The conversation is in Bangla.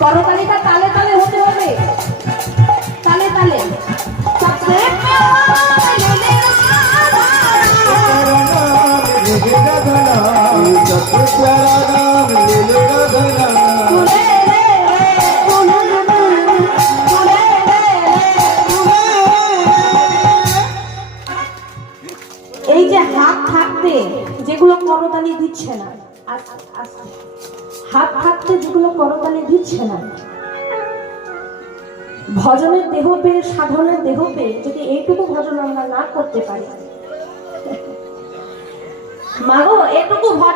করতালিটা তালে তালে হতে হবে, তালে তালে। এই যে হাত থাকতে যেগুলো করতালি দিচ্ছে না, হাত থাকতে যেগুলো করতালি দিচ্ছে না, ভজনের দেহ পেয়ে, সাধনের দেহ পেয়ে যদি এইটুকু ভজন আমরা না করতে পারি, মাগো এটুকু